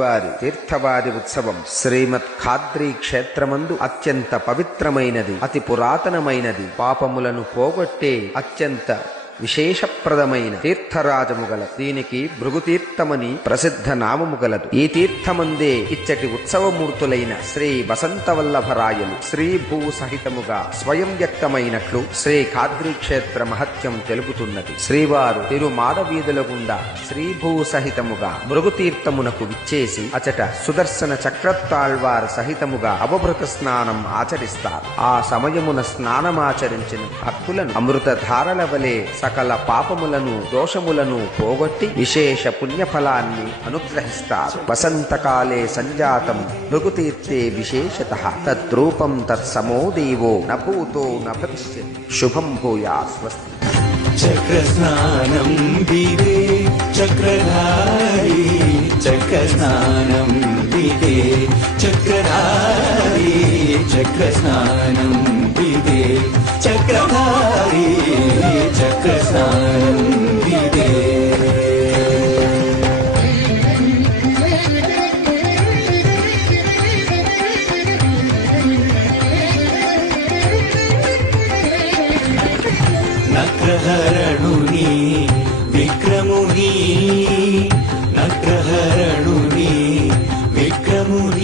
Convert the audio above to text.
వారి తీర్థవాది ఉత్సవం శ్రీమద్ ఖాద్రి క్షేత్రమందు అత్యంత పవిత్రమైనది, అతి పురాతనమైనది, పాపములను పోగొట్టే అత్యంత విశేషప్రదమైన తీర్థరాజము గలదు. దీనికి భృగుతీర్థమని ప్రసిద్ధ నామము గలదు. ఈ తీర్థమందే ఇచ్చటి ఉత్సవమూర్తులైన శ్రీ వసంతవల్లభరాయలు శ్రీ భూ సహితముగా స్వయం వ్యక్తమైనట్లు శ్రీ ఖాద్రి క్షేత్ర మహత్యం తెలుపుతున్నది. శ్రీవారు తిరుమాడ వీధుల గుండా శ్రీభూ సహితముగా భృగుతీర్థమునకు విచ్చేసి అచట సుదర్శన చక్రతాళ్వార్ సహితముగా అవభృత స్నానం ఆచరిస్తారు. ఆ సమయమున స్నానమాచరించిన భక్తులను అమృతధారల వలె సకల పాపములను దోషములను పోగొట్టి విశేష పుణ్యఫలాన్ని అనుగ్రహిస్తారు. వసంతకాలే సంజాతం భృగుతీర్థే విశేషతః తద్రూపం తత్సమో దేవో న భూతో న భవిష్యతి. శుభం భూయా స్వస్తి. చక్రస్నానం విదే చక్రధారి, చక్రస్నానం విదే చక్రధారి, చక్రస్నానం విదే చక్రధారి, చక్రస్నానం విదే. నక్రహరణుని విక్రముని, నక్రహరణుని విక్రముని